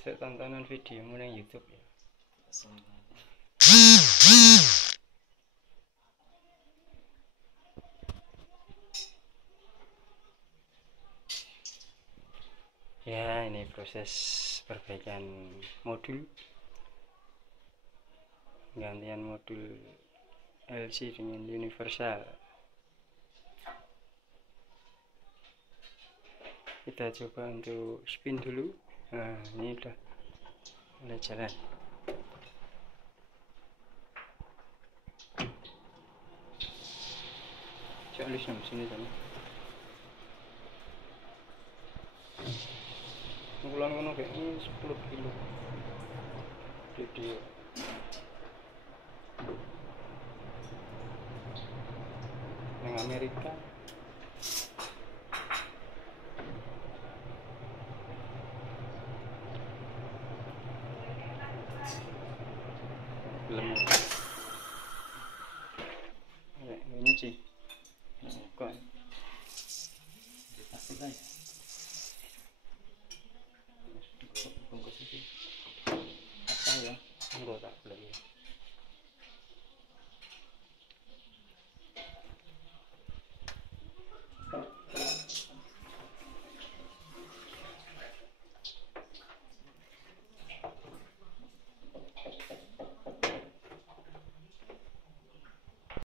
Tontonan videomu nang YouTube ya. Ya, ini proses perbaikan modul, gantian modul LC dengan universal. Kita coba untuk spin dulu. Nah, ini udah mulai jalan. Coba lu sini sana. Ngulang ngono kayak ini 10 kilo video. Yang Amerika belum ini sih kok pasti lah ya.